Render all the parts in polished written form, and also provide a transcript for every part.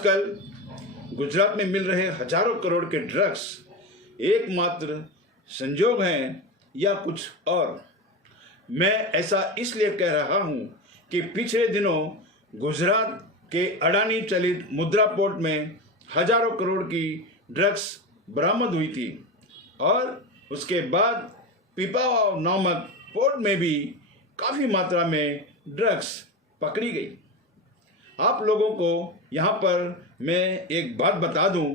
आजकल गुजरात में मिल रहे हजारों करोड़ के ड्रग्स एकमात्र संजोग हैं या कुछ और। मैं ऐसा इसलिए कह रहा हूं कि पिछले दिनों गुजरात के अडानी चलित मुद्रा पोर्ट में हजारों करोड़ की ड्रग्स बरामद हुई थी और उसके बाद पिपावाव नामक पोर्ट में भी काफ़ी मात्रा में ड्रग्स पकड़ी गई। आप लोगों को यहाँ पर मैं एक बात बता दूं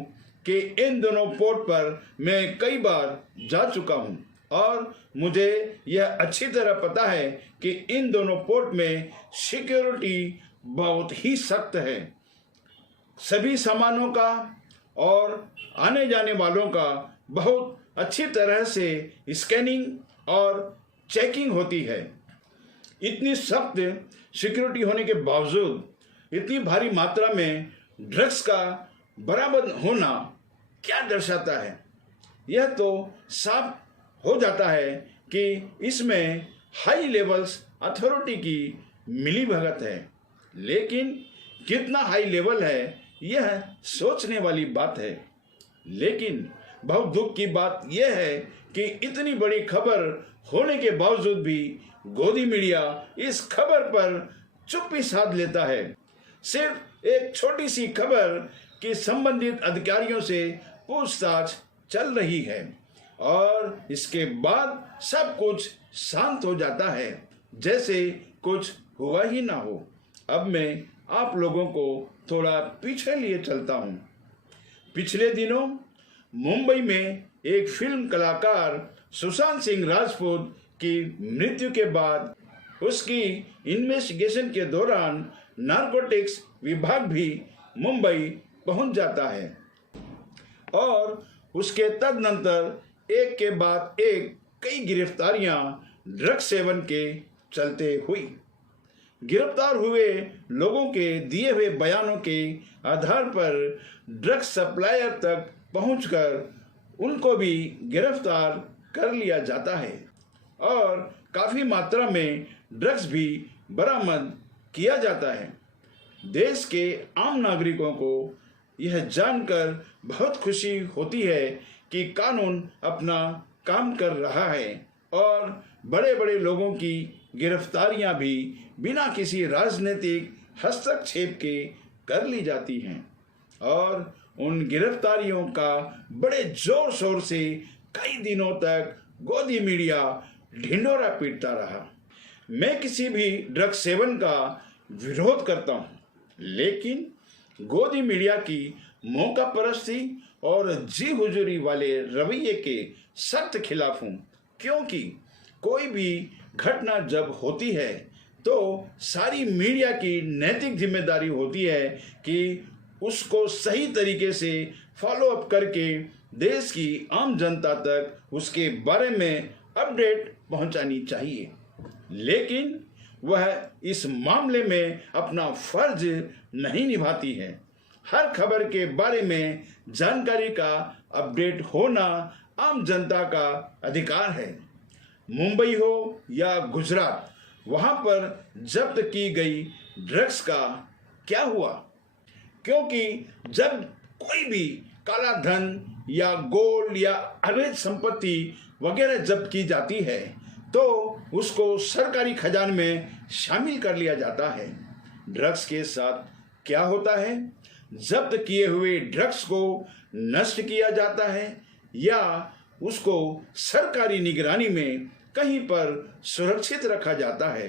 कि इन दोनों पोर्ट पर मैं कई बार जा चुका हूँ और मुझे यह अच्छी तरह पता है कि इन दोनों पोर्ट में सिक्योरिटी बहुत ही सख्त है। सभी सामानों का और आने जाने वालों का बहुत अच्छी तरह से स्कैनिंग और चेकिंग होती है। इतनी सख्त सिक्योरिटी होने के बावजूद इतनी भारी मात्रा में ड्रग्स का बरामद होना क्या दर्शाता है? यह तो साफ हो जाता है कि इसमें हाई लेवल्स अथॉरिटी की मिलीभगत है। लेकिन कितना हाई लेवल है यह सोचने वाली बात है। लेकिन बहुत दुख की बात यह है कि इतनी बड़ी खबर होने के बावजूद भी गोदी मीडिया इस खबर पर चुप्पी साध लेता है। सिर्फ एक छोटी सी खबर कि संबंधित अधिकारियों से पूछताछ चल रही है और इसके बाद सब कुछ शांत हो जाता है, जैसे कुछ हुआ ही ना हो। अब मैं आप लोगों को थोड़ा पीछे लिए चलता हूँ। पिछले दिनों मुंबई में एक फिल्म कलाकार सुशांत सिंह राजपूत की मृत्यु के बाद उसकी इन्वेस्टिगेशन के दौरान नारकोटिक्स विभाग भी मुंबई पहुंच जाता है और उसके तदनंतर एक के बाद एक कई गिरफ्तारियां ड्रग सेवन के चलते हुई। गिरफ्तार हुए लोगों के दिए हुए बयानों के आधार पर ड्रग सप्लायर तक पहुंचकर उनको भी गिरफ्तार कर लिया जाता है और काफ़ी मात्रा में ड्रग्स भी बरामद किया जाता है। देश के आम नागरिकों को यह जानकर बहुत खुशी होती है कि कानून अपना काम कर रहा है और बड़े बड़े लोगों की गिरफ्तारियां भी बिना किसी राजनीतिक हस्तक्षेप के कर ली जाती हैं और उन गिरफ्तारियों का बड़े जोर शोर से कई दिनों तक गोदी मीडिया ढिंढोरा पीटता रहा। मैं किसी भी ड्रग सेवन का विरोध करता हूँ, लेकिन गोदी मीडिया की मौका परस्ती और जी हुजूरी वाले रवैये के सख्त खिलाफ हूँ, क्योंकि कोई भी घटना जब होती है तो सारी मीडिया की नैतिक जिम्मेदारी होती है कि उसको सही तरीके से फॉलो अप करके देश की आम जनता तक उसके बारे में अपडेट पहुंचानी चाहिए। लेकिन वह इस मामले में अपना फर्ज नहीं निभाती है। हर खबर के बारे में जानकारी का अपडेट होना आम जनता का अधिकार है। मुंबई हो या गुजरात, वहां पर जब्त की गई ड्रग्स का क्या हुआ? क्योंकि जब कोई भी काला धन या गोल्ड या अवैध संपत्ति वगैरह जब्त की जाती है तो उसको सरकारी खजाने में शामिल कर लिया जाता है। ड्रग्स के साथ क्या होता है? जब्त किए हुए ड्रग्स को नष्ट किया जाता है या उसको सरकारी निगरानी में कहीं पर सुरक्षित रखा जाता है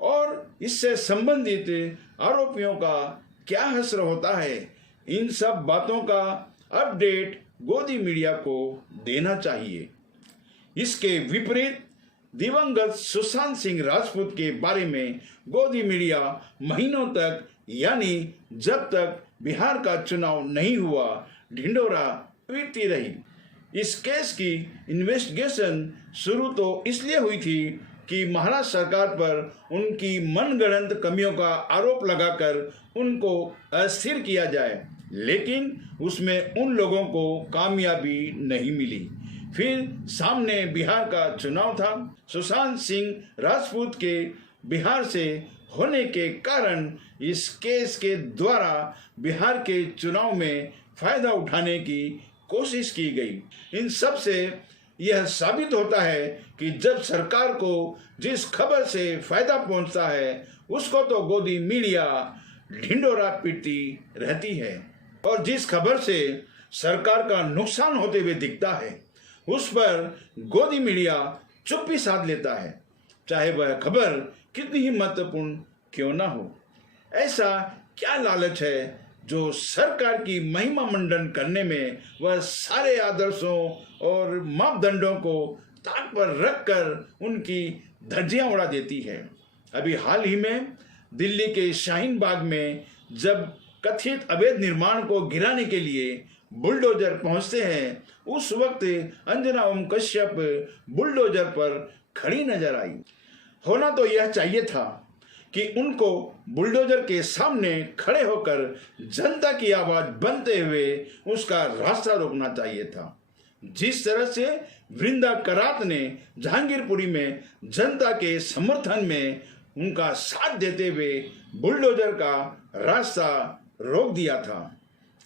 और इससे संबंधित आरोपियों का क्या हश्र होता है? इन सब बातों का अपडेट गोदी मीडिया को देना चाहिए। इसके विपरीत दिवंगत सुशांत सिंह राजपूत के बारे में गोदी मीडिया महीनों तक, यानी जब तक बिहार का चुनाव नहीं हुआ, ढिंढोरा पीटती रही। इस केस की इन्वेस्टिगेशन शुरू तो इसलिए हुई थी कि महाराष्ट्र सरकार पर उनकी मनगढ़ंत कमियों का आरोप लगाकर उनको अस्थिर किया जाए, लेकिन उसमें उन लोगों को कामयाबी नहीं मिली। फिर सामने बिहार का चुनाव था। सुशांत सिंह राजपूत के बिहार से होने के कारण इस केस के द्वारा बिहार के चुनाव में फायदा उठाने की कोशिश की गई। इन सब से यह साबित होता है कि जब सरकार को जिस खबर से फायदा पहुंचता है उसको तो गोदी मीडिया ढिंडोरा पीटती रहती है, और जिस खबर से सरकार का नुकसान होते हुए दिखता है उस पर गोदी मीडिया चुप्पी साध लेता है, चाहे वह खबर कितनी ही महत्वपूर्ण क्यों ना हो। ऐसा क्या लालच है जो सरकार की महिमा मंडन करने में वह सारे आदर्शों और मापदंडों को ताक पर रखकर उनकी धज्जियां उड़ा देती है। अभी हाल ही में दिल्ली के शाहीन बाग में जब कथित अवैध निर्माण को गिराने के लिए बुलडोजर पहुंचते हैं उस वक्त अंजना ओम कश्यप बुलडोजर पर खड़ी नजर आई। होना तो यह चाहिए था कि उनको बुलडोजर के सामने खड़े होकर जनता की आवाज बनते हुए उसका रास्ता रोकना चाहिए था। जिस तरह से वृंदा करात ने जहांगीरपुरी में जनता के समर्थन में उनका साथ देते हुए बुलडोजर का रास्ता रोक दिया था।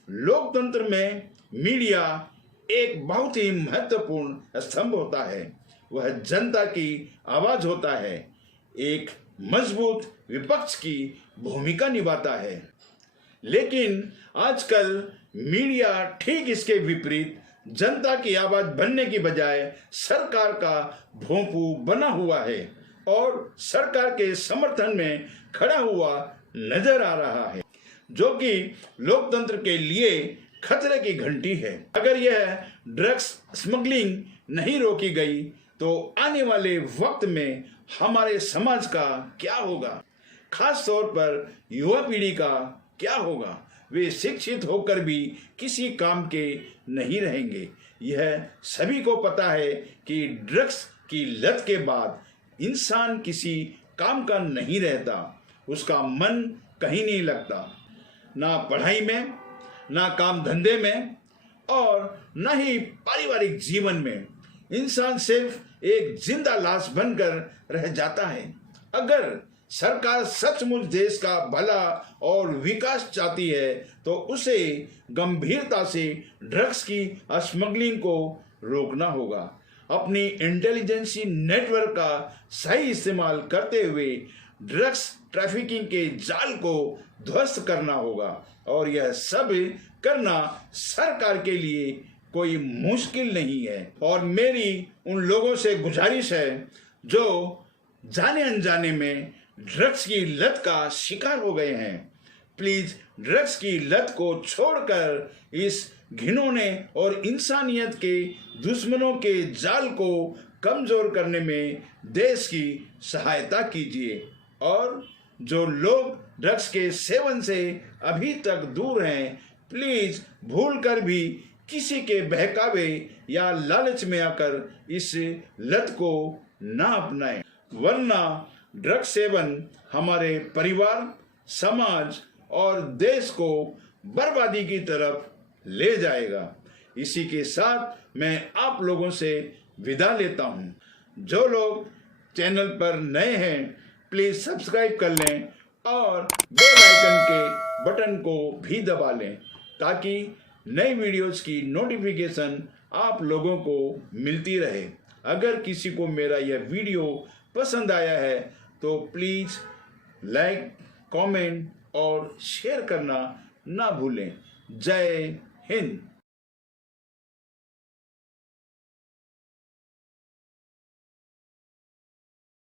लोकतंत्र में मीडिया एक बहुत ही महत्वपूर्ण स्तंभ होता है, वह जनता की आवाज होता है, एक मजबूत विपक्ष की भूमिका निभाता है। लेकिन आजकल मीडिया ठीक इसके विपरीत जनता की आवाज बनने की बजाय सरकार का भोंपू बना हुआ है और सरकार के समर्थन में खड़ा हुआ नजर आ रहा है, जो कि लोकतंत्र के लिए खतरे की घंटी है। अगर यह ड्रग्स स्मगलिंग नहीं रोकी गई तो आने वाले वक्त में हमारे समाज का क्या होगा, खास तौर पर युवा पीढ़ी का क्या होगा। वे शिक्षित होकर भी किसी काम के नहीं रहेंगे। यह सभी को पता है कि ड्रग्स की लत के बाद इंसान किसी काम का नहीं रहता, उसका मन कहीं नहीं लगता, ना पढ़ाई में, ना काम धंधे में और न ही पारिवारिक जीवन में। इंसान सिर्फ एक जिंदा लाश बनकर रह जाता है। अगर सरकार सचमुच देश का भला और विकास चाहती है तो उसे गंभीरता से ड्रग्स की स्मगलिंग को रोकना होगा। अपनी इंटेलिजेंसी नेटवर्क का सही इस्तेमाल करते हुए ड्रग्स ट्रैफिकिंग के जाल को ध्वस्त करना होगा, और यह सब करना सरकार के लिए कोई मुश्किल नहीं है। और मेरी उन लोगों से गुजारिश है जो जाने अनजाने में ड्रग्स की लत का शिकार हो गए हैं, प्लीज ड्रग्स की लत को छोड़कर इस घिनौने और इंसानियत के दुश्मनों के जाल को कमजोर करने में देश की सहायता कीजिए। और जो लोग ड्रग्स के सेवन से अभी तक दूर हैं, प्लीज भूल कर भी किसी के बहकावे या लालच में आकर इस लत को ना अपनाएं, वरना ड्रग सेवन हमारे परिवार, समाज और देश को बर्बादी की तरफ ले जाएगा। इसी के साथ मैं आप लोगों से विदा लेता हूं। जो लोग चैनल पर नए हैं प्लीज सब्सक्राइब कर लें और बेल आइकन के बटन को भी दबा लें ताकि नई वीडियोस की नोटिफिकेशन आप लोगों को मिलती रहे। अगर किसी को मेरा यह वीडियो पसंद आया है तो प्लीज़ लाइक, कमेंट और शेयर करना ना भूलें। जय हिंद।